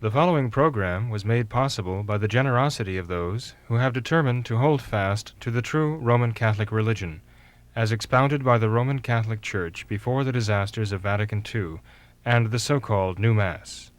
The following program was made possible by the generosity of those who have determined to hold fast to the true Roman Catholic religion, as expounded by the Roman Catholic Church before the disasters of Vatican II and the so-called New Mass.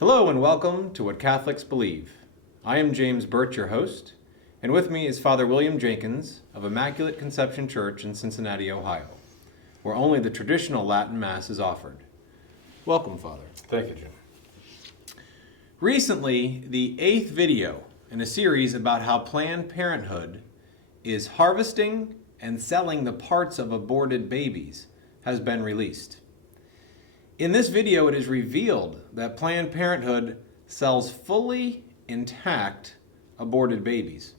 Hello and welcome to What Catholics Believe. I am James Burt, your host, and with me is Father William Jenkins of Immaculate Conception Church in Cincinnati, Ohio, where only the traditional Latin Mass is offered. Welcome, Father. Thank you, Jim. Recently, the 8th video in a series about how Planned Parenthood is harvesting and selling the parts of aborted babies has been released. In this video, it is revealed that Planned Parenthood sells fully intact aborted babies.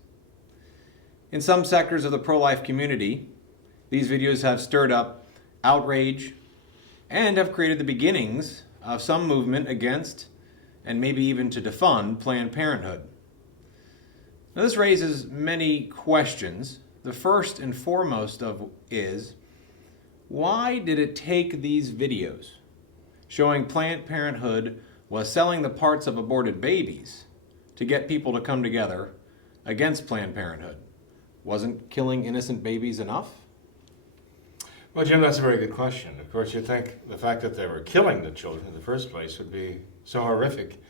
In some sectors of the pro-life community, these videos have stirred up outrage and have created the beginnings of some movement against and maybe even to defund Planned Parenthood. Now, this raises many questions. The first and foremost is, why did it take these videos showing Planned Parenthood was selling the parts of aborted babies to get people to come together against Planned Parenthood? Wasn't killing innocent babies enough? Well, Jim, that's a very good question. Of course, you'd think the fact that they were killing the children in the first place would be so horrific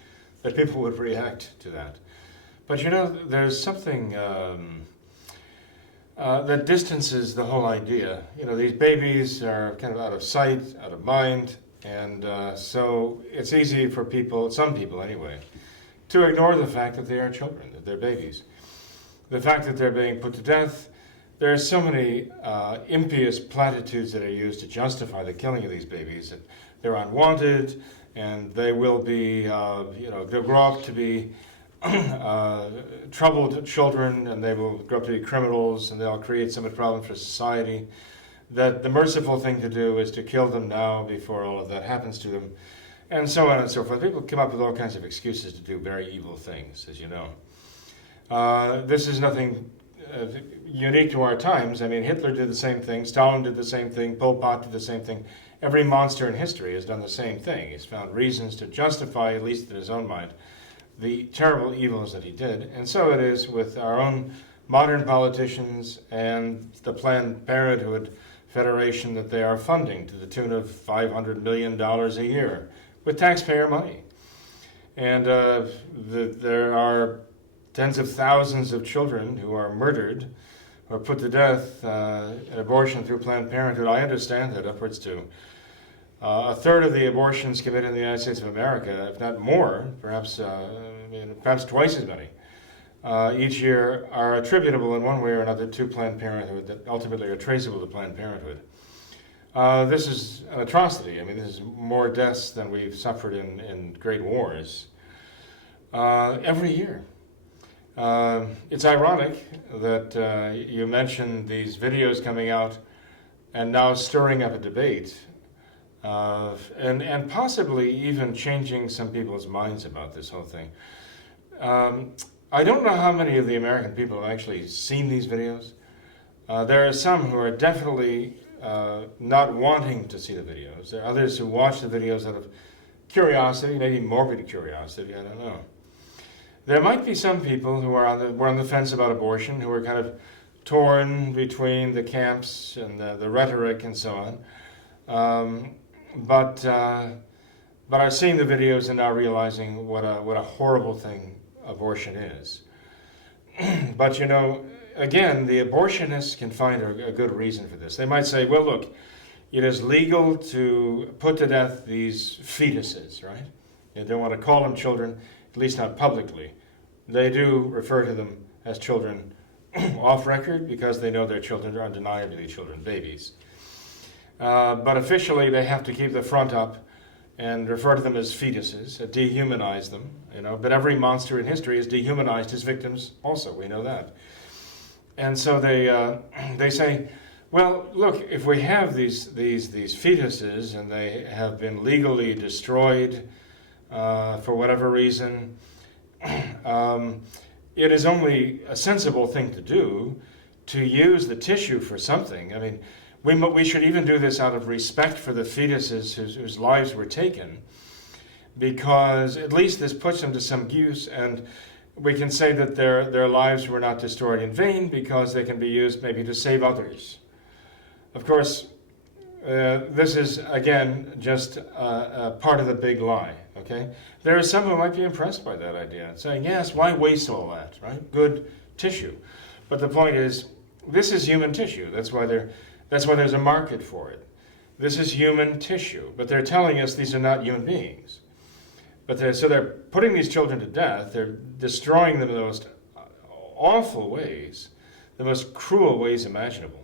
that people would react to that. But you know, there's something that distances the whole idea. You know, these babies are kind of out of sight, out of mind, and so it's easy for people, some people anyway, to ignore the fact that they are children, that they're babies. The fact that they're being put to death. There are so many impious platitudes that are used to justify the killing of these babies. That they're unwanted, and they will be, they'll grow up to be troubled children, and they will grow up to be criminals, and they'll create so much problem for society. That the merciful thing to do is to kill them now before all of that happens to them, and so on and so forth. People come up with all kinds of excuses to do very evil things, as you know. This is nothing unique to our times. I mean, Hitler did the same thing, Stalin did the same thing, Pol Pot did the same thing. Every monster in history has done the same thing. He's found reasons to justify, at least in his own mind, the terrible evils that he did. And so it is with our own modern politicians and the Planned Parenthood Federation that they are funding to the tune of $500 million a year with taxpayer money. And there are tens of thousands of children who are murdered or put to death in abortion through Planned Parenthood. I understand that upwards to a third of the abortions committed in the United States of America, if not more, perhaps twice as many, each year are attributable in one way or another to Planned Parenthood that ultimately are traceable to Planned Parenthood. This is an atrocity. I mean, this is more deaths than we've suffered in great wars every year. It's ironic that you mentioned these videos coming out and now stirring up a debate and possibly even changing some people's minds about this whole thing. I don't know how many of the American people have actually seen these videos. There are some who are definitely not wanting to see the videos. There are others who watch the videos out of curiosity, maybe morbid curiosity, I don't know. There might be some people who are were on the fence about abortion, who are kind of torn between the camps and the rhetoric and so on, but are seeing the videos and now realizing what a horrible thing abortion is. But you know, again, the abortionists can find a good reason for this. They might say, well, look, it is legal to put to death these fetuses, right? They don't want to call them children, at least not publicly. They do refer to them as children off record because they know their children are undeniably children, babies. But officially, they have to keep the front up and refer to them as fetuses, dehumanize them, you know. But every monster in history has dehumanized his victims also, we know that. And so they say, well, look, if we have these fetuses and they have been legally destroyed for whatever reason, it is only a sensible thing to do to use the tissue for something. I mean, we should even do this out of respect for the fetuses whose lives were taken, because at least this puts them to some use, and we can say that their lives were not destroyed in vain because they can be used maybe to save others. Of course, this is, again, just a part of the big lie, okay? There are some who might be impressed by that idea, saying, yes, why waste all that, right? Good tissue. But the point is, this is human tissue. That's why there's a market for it. This is human tissue, but they're telling us these are not human beings. But they're putting these children to death. They're destroying them in the most awful ways, the most cruel ways imaginable.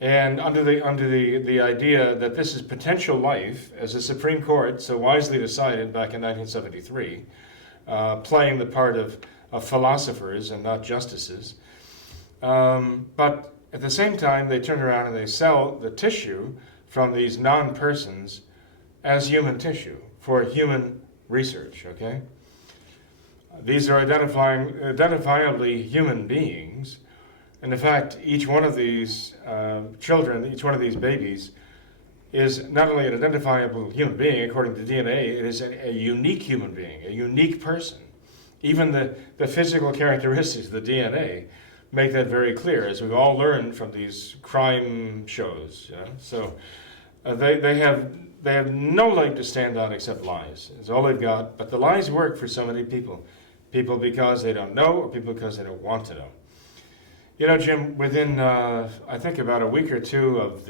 And under the idea that this is potential life, as the Supreme Court so wisely decided back in 1973, playing the part of philosophers and not justices. But at the same time, they turn around and they sell the tissue from these non-persons as human tissue for human research, okay? These are identifiably human beings. And in fact, each one of these children, each one of these babies, is not only an identifiable human being according to DNA, it is a unique human being, a unique person. Even the physical characteristics of the DNA make that very clear, as we've all learned from these crime shows. You know? So they have no leg to stand on except lies. It's all they've got. But the lies work for so many people. People because they don't know, or people because they don't want to know. You know, Jim, within, I think about a week or two of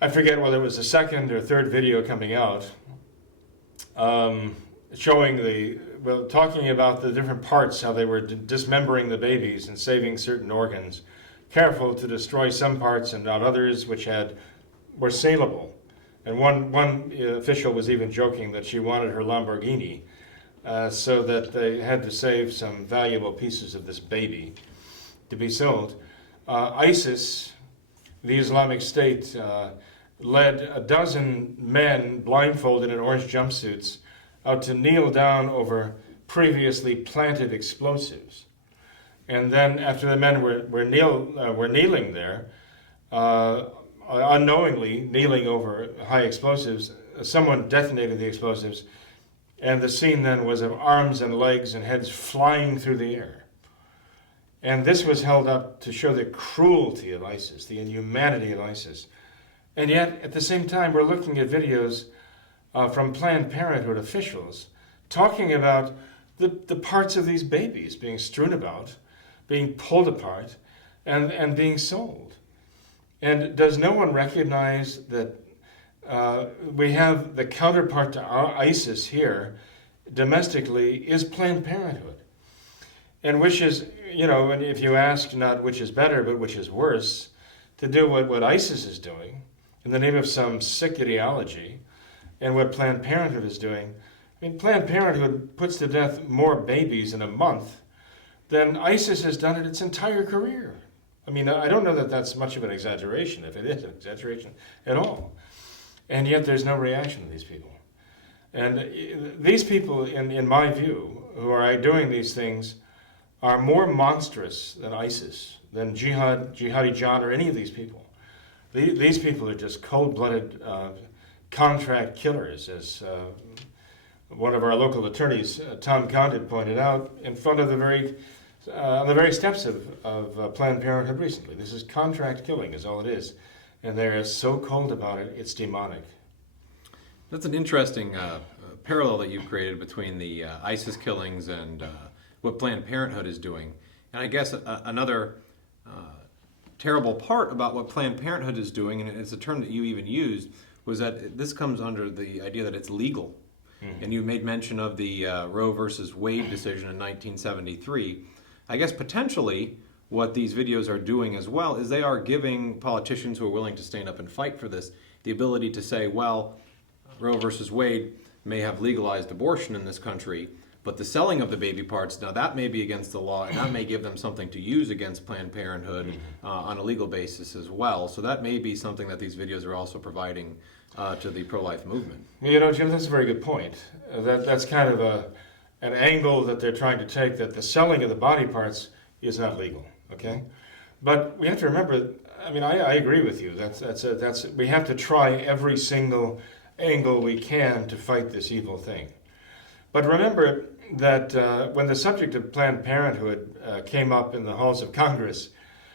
I forget whether it was the second or third video coming out, showing talking about the different parts, how they were dismembering the babies and saving certain organs, careful to destroy some parts and not others, which were saleable. And one official was even joking that she wanted her Lamborghini, so that they had to save some valuable pieces of this baby to be sold. ISIS, the Islamic State, led a dozen men blindfolded in orange jumpsuits out to kneel down over previously planted explosives. And then after the men were kneeling there, unknowingly kneeling over high explosives, someone detonated the explosives, and the scene then was of arms and legs and heads flying through the air. And this was held up to show the cruelty of ISIS, the inhumanity of ISIS. And yet, at the same time, we're looking at videos from Planned Parenthood officials talking about the parts of these babies being strewn about, being pulled apart, and being sold. And does no one recognize that we have the counterpart to our ISIS here domestically is Planned Parenthood? And wishes, and if you ask not which is better, but which is worse, to do what ISIS is doing in the name of some sick ideology, and what Planned Parenthood is doing. I mean, Planned Parenthood puts to death more babies in a month than ISIS has done in its entire career. I mean, I don't know that that's much of an exaggeration, if it is an exaggeration at all. And yet there's no reaction to these people. And these people, in my view, who are doing these things, are more monstrous than ISIS, than Jihadi John, or any of these people. These people are just cold-blooded contract killers, as one of our local attorneys, Tom Condit, pointed out in front of the very steps of Planned Parenthood recently. This is contract killing, is all it is. And they're so cold about it, it's demonic. That's an interesting parallel that you've created between the ISIS killings and what Planned Parenthood is doing. And I guess another terrible part about what Planned Parenthood is doing, and it's a term that you even used, was that this comes under the idea that it's legal. Mm-hmm. And you made mention of the Roe versus Wade decision in 1973. I guess potentially what these videos are doing as well is they are giving politicians who are willing to stand up and fight for this the ability to say, well, Roe versus Wade may have legalized abortion in this country, but the selling of the baby parts, now that may be against the law, and that may give them something to use against Planned Parenthood on a legal basis as well. So that may be something that these videos are also providing to the pro-life movement. You know, Jim, that's a very good point. That's kind of an angle that they're trying to take, that the selling of the body parts is not legal, okay? But we have to remember, I mean, I agree with you. We have to try every single angle we can to fight this evil thing. But remember that when the subject of Planned Parenthood came up in the halls of Congress,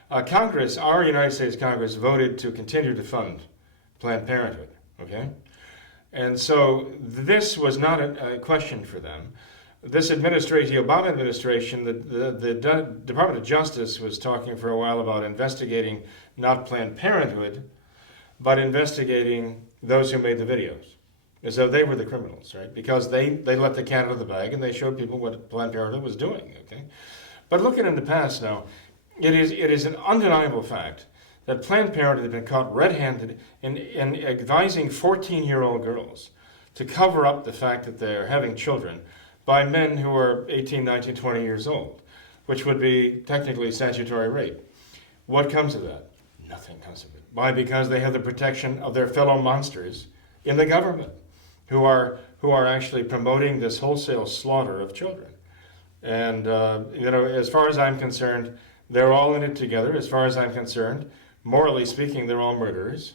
our United States Congress voted to continue to fund Planned Parenthood, okay? And so this was not a question for them. This administration, the Obama administration, the Department of Justice was talking for a while about investigating not Planned Parenthood, but investigating those who made the videos, as though they were the criminals, right? Because they let the cat out of the bag and they showed people what Planned Parenthood was doing, okay? But looking in the past now, it is an undeniable fact that Planned Parenthood had been caught red-handed in advising 14-year-old girls to cover up the fact that they're having children by men who are 18, 19, 20 years old, which would be technically statutory rape. What comes of that? Nothing comes of it. Why? Because they have the protection of their fellow monsters in the government who are actually promoting this wholesale slaughter of children. And, as far as I'm concerned, they're all in it together. As far as I'm concerned, morally speaking, they're all murderers.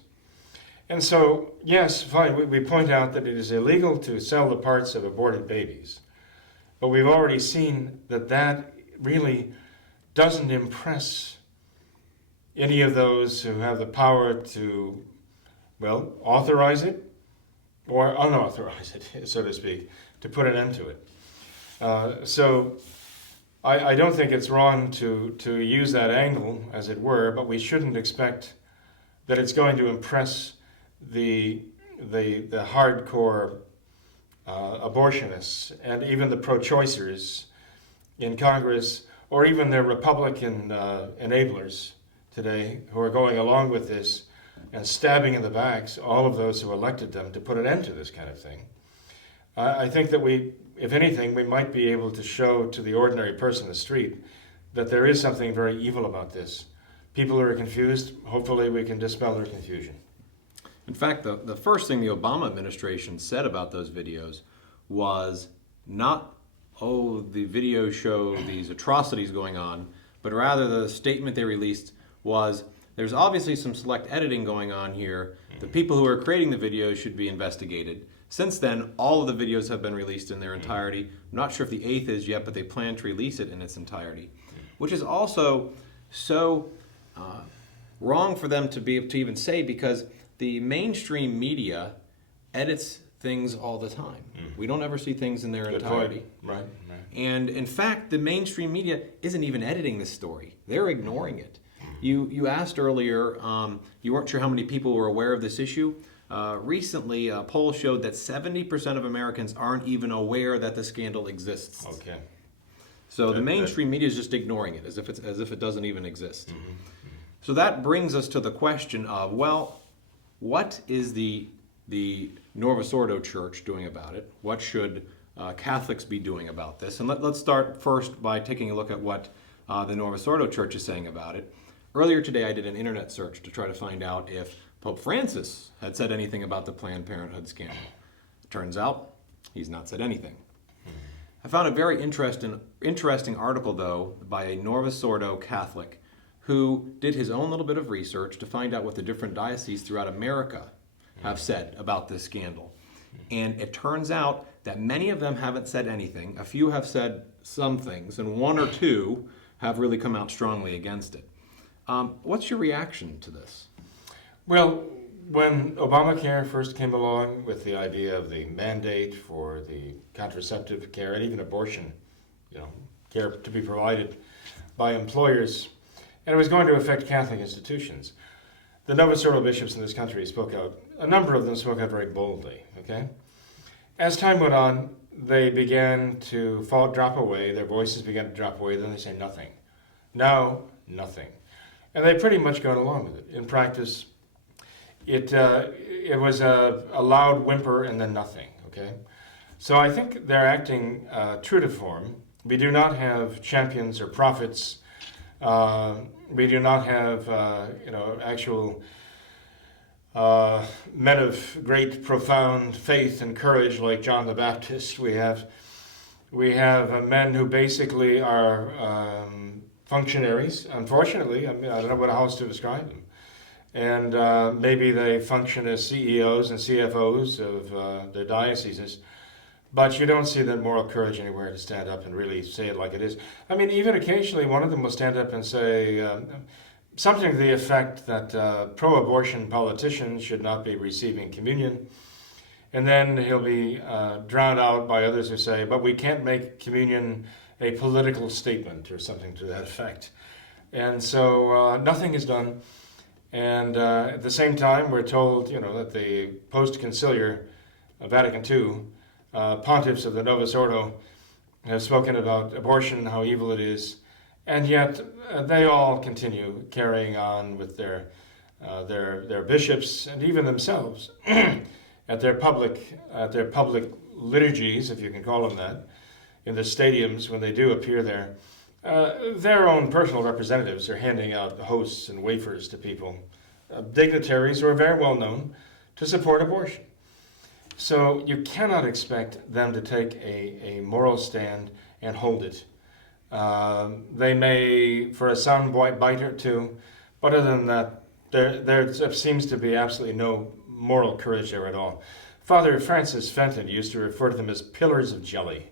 And so, yes, fine, we point out that it is illegal to sell the parts of aborted babies. But we've already seen that really doesn't impress any of those who have the power to, well, authorize it or unauthorize it, so to speak, to put an end to it. So I don't think it's wrong to use that angle, as it were, but we shouldn't expect that it's going to impress the hardcore abortionists and even the pro-choicers in Congress, or even their Republican enablers today who are going along with this and stabbing in the backs all of those who elected them to put an end to this kind of thing. I think that if anything, we might be able to show to the ordinary person in the street that there is something very evil about this. People who are confused, hopefully we can dispel their confusion. In fact, the first thing the Obama administration said about those videos was not, the videos show these atrocities going on, but rather the statement they released was, there's obviously some select editing going on here. The people who are creating the videos should be investigated. Since then, all of the videos have been released in their entirety. I'm not sure if the 8th is yet, but they plan to release it in its entirety, which is also so wrong for them to even say, because the mainstream media edits things all the time. We don't ever see things in their entirety. Right. And in fact, the mainstream media isn't even editing this story. They're ignoring it. You asked earlier, you weren't sure how many people were aware of this issue. Recently, a poll showed that 70% of Americans aren't even aware that the scandal exists. Okay. So the mainstream media is just ignoring it, as if it doesn't even exist. So that brings us to the question of, well, what is the Novus Ordo Church doing about it? What should Catholics be doing about this? And let's start first by taking a look at what the Novus Ordo Church is saying about it. Earlier today, I did an internet search to try to find out if Pope Francis had said anything about the Planned Parenthood scandal. It turns out he's not said anything. I found a very interesting article, though, by a Novus Ordo Catholic who did his own little bit of research to find out what the different dioceses throughout America have said about this scandal. And it turns out that many of them haven't said anything. A few have said some things, and one or two have really come out strongly against it. What's your reaction to this? Well, when Obamacare first came along with the idea of the mandate for the contraceptive care and even abortion, care to be provided by employers, and it was going to affect Catholic institutions, the Novus Ordo bishops in this country spoke out. A number of them spoke out very boldly, okay? As time went on, they began to drop away. Their voices began to drop away. Then they say nothing. Now, nothing. And they pretty much gone along with it. In practice, it was a loud whimper and then nothing, okay? So I think they're acting true to form. We do not have champions or prophets. We do not have, actual men of great, profound faith and courage like John the Baptist. We have men who basically are functionaries. Unfortunately, I mean, I don't know how else to describe them. And maybe they function as CEOs and CFOs of their dioceses. But you don't see that moral courage anywhere to stand up and really say it like it is. I mean, even occasionally one of them will stand up and say something to the effect that pro-abortion politicians should not be receiving communion. And then he'll be drowned out by others who say, but we can't make communion a political statement or something to that effect. And so nothing is done. And at the same time, we're told, that the post-conciliar Vatican II pontiffs of the Novus Ordo have spoken about abortion, how evil it is, and yet they all continue carrying on with their bishops and even themselves at their public liturgies, if you can call them that, in the stadiums when they do appear there. Their own personal representatives are handing out hosts and wafers to people, dignitaries who are very well known to support abortion. So you cannot expect them to take a moral stand and hold it. They may, for a sound bite or two, but other than that, there seems to be absolutely no moral courage there at all. Father Francis Fenton used to refer to them as pillars of jelly.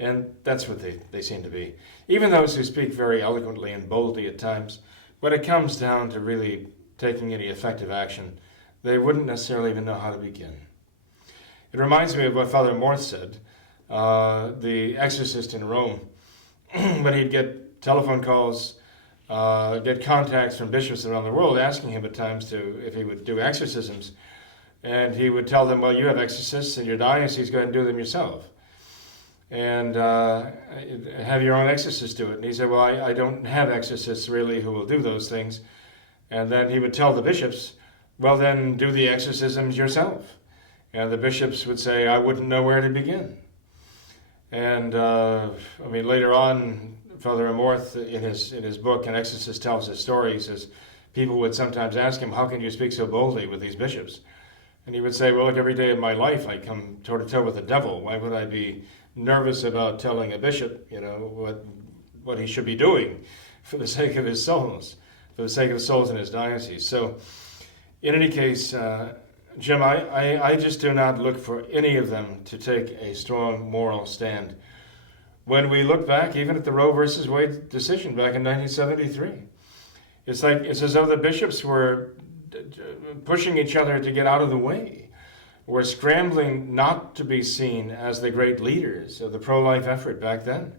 And that's what they seem to be. Even those who speak very eloquently and boldly at times, when it comes down to really taking any effective action, they wouldn't necessarily even know how to begin. It reminds me of what Father Morth said, the exorcist in Rome, when he'd get telephone calls, get contacts from bishops around the world asking him at times if he would do exorcisms. And he would tell them, well, you have exorcists in your diocese, go ahead and do them yourself. And have your own exorcist do it. And he said, well, I don't have exorcists really who will do those things. And then he would tell the bishops, well, then do the exorcisms yourself. And the bishops would say, I wouldn't know where to begin. And later on, Father Amorth, in his book, An Exorcist Tells His Story, he says, people would sometimes ask him, how can you speak so boldly with these bishops? And he would say, well, look, every day of my life I come toe-to-toe with the devil. Why would I be nervous about telling a bishop, what he should be doing for the sake of his souls, for the sake of the souls in his diocese? So, in any case, Jim, I just do not look for any of them to take a strong moral stand. When we look back, even at the Roe versus Wade decision back in 1973, it's as though the bishops were pushing each other to get out of the way. Were scrambling not to be seen as the great leaders of the pro-life effort back then.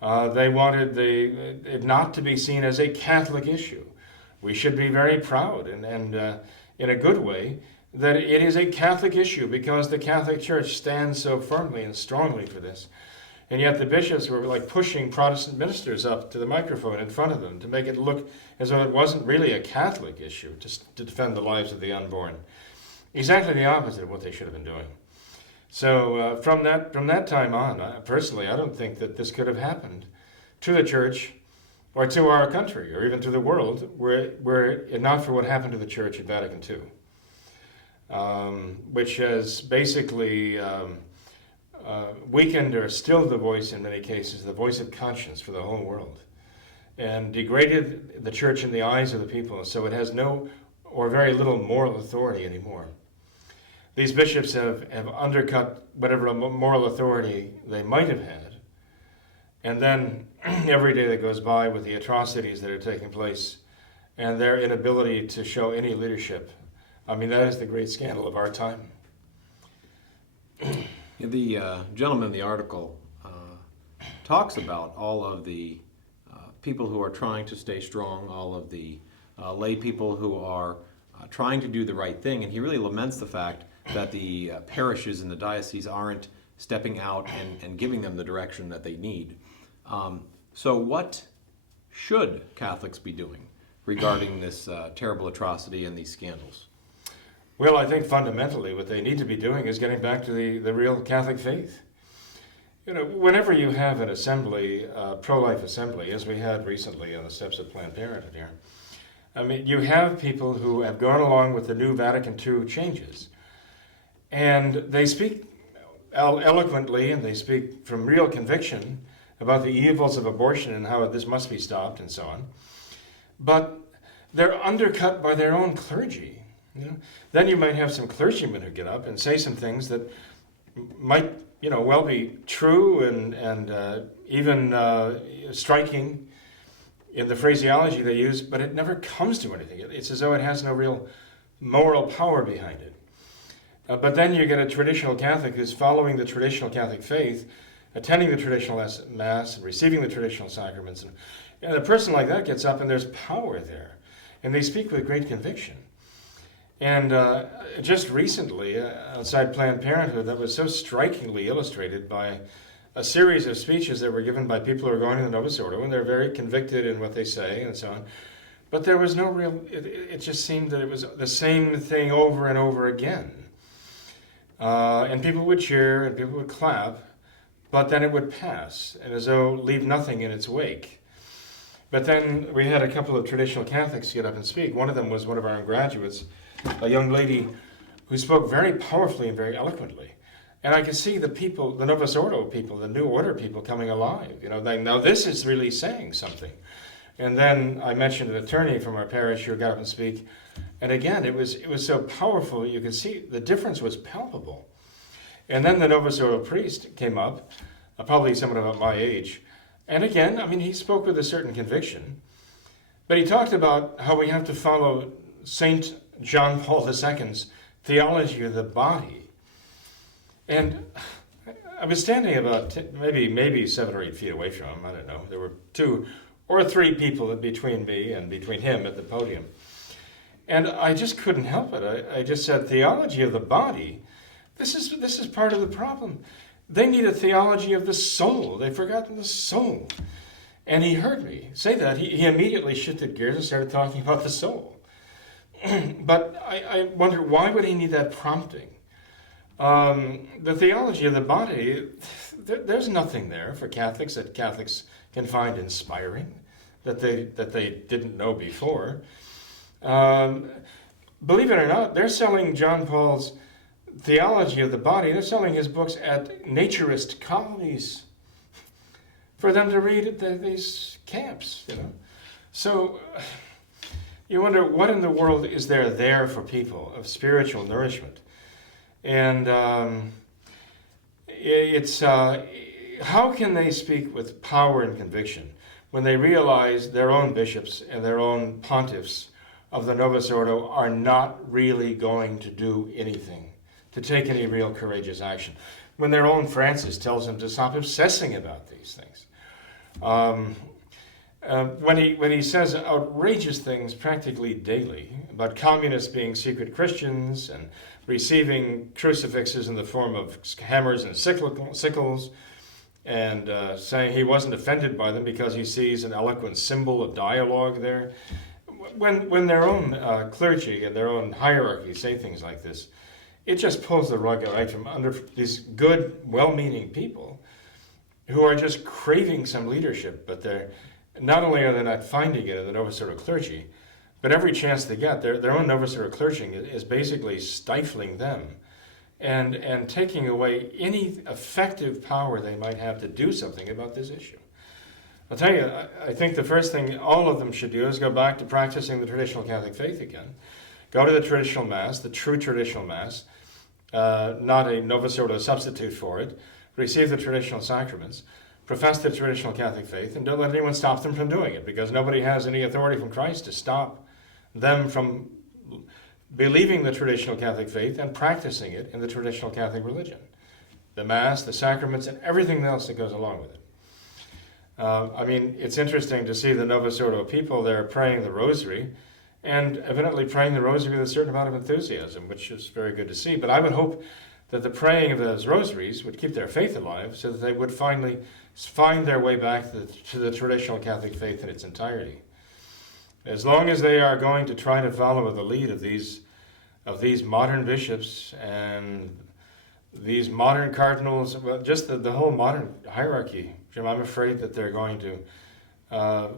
They wanted it not to be seen as a Catholic issue. We should be very proud and in a good way that it is a Catholic issue because the Catholic Church stands so firmly and strongly for this. And yet the bishops were like pushing Protestant ministers up to the microphone in front of them to make it look as though it wasn't really a Catholic issue to defend the lives of the unborn. Exactly the opposite of what they should have been doing. So from that time on, personally, I don't think that this could have happened to the Church or to our country or even to the world were it not for what happened to the Church at Vatican II, which has basically weakened or stilled the voice in many cases, the voice of conscience for the whole world, and degraded the Church in the eyes of the people, so it has no or very little moral authority anymore. These bishops have undercut whatever moral authority they might have had, and then every day that goes by with the atrocities that are taking place and their inability to show any leadership, I mean, that is the great scandal of our time. The gentleman in the article talks about all of the people who are trying to stay strong, all of the lay people who are trying to do the right thing, and he really laments the fact that the parishes in the diocese aren't stepping out and giving them the direction that they need. So what should Catholics be doing regarding this terrible atrocity and these scandals? Well, I think fundamentally what they need to be doing is getting back to the real Catholic faith. Whenever you have an assembly, pro-life assembly, as we had recently on the steps of Planned Parenthood here, I mean, you have people who have gone along with the new Vatican II changes, and they speak eloquently and they speak from real conviction about the evils of abortion and how this must be stopped and so on. But they're undercut by their own clergy. Then you might have some clergymen who get up and say some things that might, well be true and even striking in the phraseology they use, but it never comes to anything. It's as though it has no real moral power behind it. But then you get a traditional Catholic who's following the traditional Catholic faith, attending the traditional Mass, receiving the traditional sacraments. And a person like that gets up and there's power there. And they speak with great conviction. And just recently, outside Planned Parenthood, that was so strikingly illustrated by a series of speeches that were given by people who are going to the Novus Ordo, and they're very convicted in what they say and so on. But there was no real, it just seemed that it was the same thing over and over again. And people would cheer and people would clap, but then it would pass, and as though leave nothing in its wake. But then we had a couple of traditional Catholics get up and speak. One of them was one of our own graduates, a young lady who spoke very powerfully and very eloquently. And I could see the people, the Novus Ordo people, the New Order people coming alive. Now this is really saying something. And then I mentioned an attorney from our parish who got up and speak. And again, it was so powerful, you could see the difference was palpable. And then the Novus Ordo priest came up, probably someone about my age. And again, he spoke with a certain conviction. But he talked about how we have to follow St. John Paul II's theology of the body. And I was standing about maybe 7 or 8 feet away from him. I don't know. There were 2 or 3 people between me and between him at the podium. And I just couldn't help it. I just said, theology of the body, this is part of the problem. They need a theology of the soul. They've forgotten the soul. And he heard me say that. He immediately shifted gears and started talking about the soul. But I wonder, why would he need that prompting? The theology of the body, there's nothing there for Catholics that Catholics can find inspiring, that they didn't know before. Believe it or not, they're selling John Paul's theology of the body. They're selling his books at naturist colonies for them to read at these camps. So you wonder, what in the world is there for people of spiritual nourishment? And how can they speak with power and conviction when they realize their own bishops and their own pontiffs of the Novus Ordo are not really going to do anything, to take any real courageous action, when their own Francis tells them to stop obsessing about these things? When he says outrageous things practically daily about communists being secret Christians and receiving crucifixes in the form of hammers and sickles, and saying he wasn't offended by them because he sees an eloquent symbol of dialogue there. When their own clergy and their own hierarchy say things like this, it just pulls the rug out from under these good, well-meaning people who are just craving some leadership, but not only are they not finding it in the Novus Ordo clergy, but every chance they get, their own Novus Ordo clergy is basically stifling them and taking away any effective power they might have to do something about this issue. I'll tell you, I think the first thing all of them should do is go back to practicing the traditional Catholic faith again. Go to the traditional Mass, the true traditional Mass, not a Novus Ordo substitute for it. Receive the traditional sacraments, profess the traditional Catholic faith, and don't let anyone stop them from doing it, because nobody has any authority from Christ to stop them from believing the traditional Catholic faith and practicing it in the traditional Catholic religion. The Mass, the sacraments, and everything else that goes along with it. It's interesting to see the Novus Ordo people there praying the Rosary, and evidently praying the Rosary with a certain amount of enthusiasm, which is very good to see. But I would hope that the praying of those rosaries would keep their faith alive, so that they would finally find their way back to the traditional Catholic faith in its entirety. As long as they are going to try to follow the lead of these modern bishops and these modern cardinals, just the whole modern hierarchy, Jim, I'm afraid that they're going to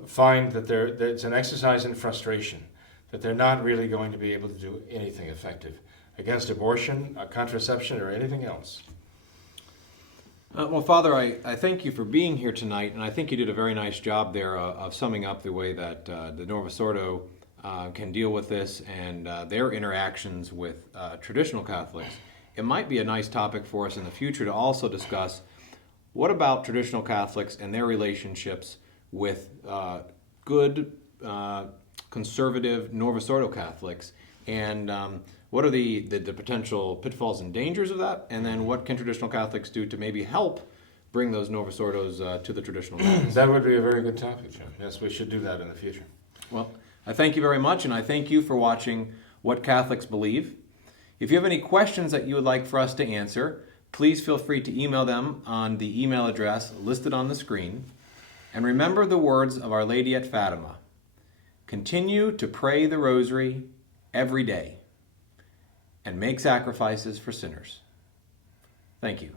find that it's an exercise in frustration. that they're not really going to be able to do anything effective against abortion, contraception, or anything else. Well, Father, I thank you for being here tonight, and I think you did a very nice job there of summing up the way that the Novus Ordo can deal with this and their interactions with traditional Catholics. It might be a nice topic for us in the future to also discuss what about traditional Catholics and their relationships with good conservative Novus Ordo Catholics, and what are the potential pitfalls and dangers of that, and then what can traditional Catholics do to maybe help bring those Novus Ordos to the traditional Catholics? That would be a very good topic, Jim. Yes, we should do that in the future. Well, I thank you very much, and I thank you for watching What Catholics Believe. If you have any questions that you would like for us to answer, please feel free to email them on the email address listed on the screen. And remember the words of Our Lady at Fatima. Continue to pray the rosary every day and make sacrifices for sinners. Thank you.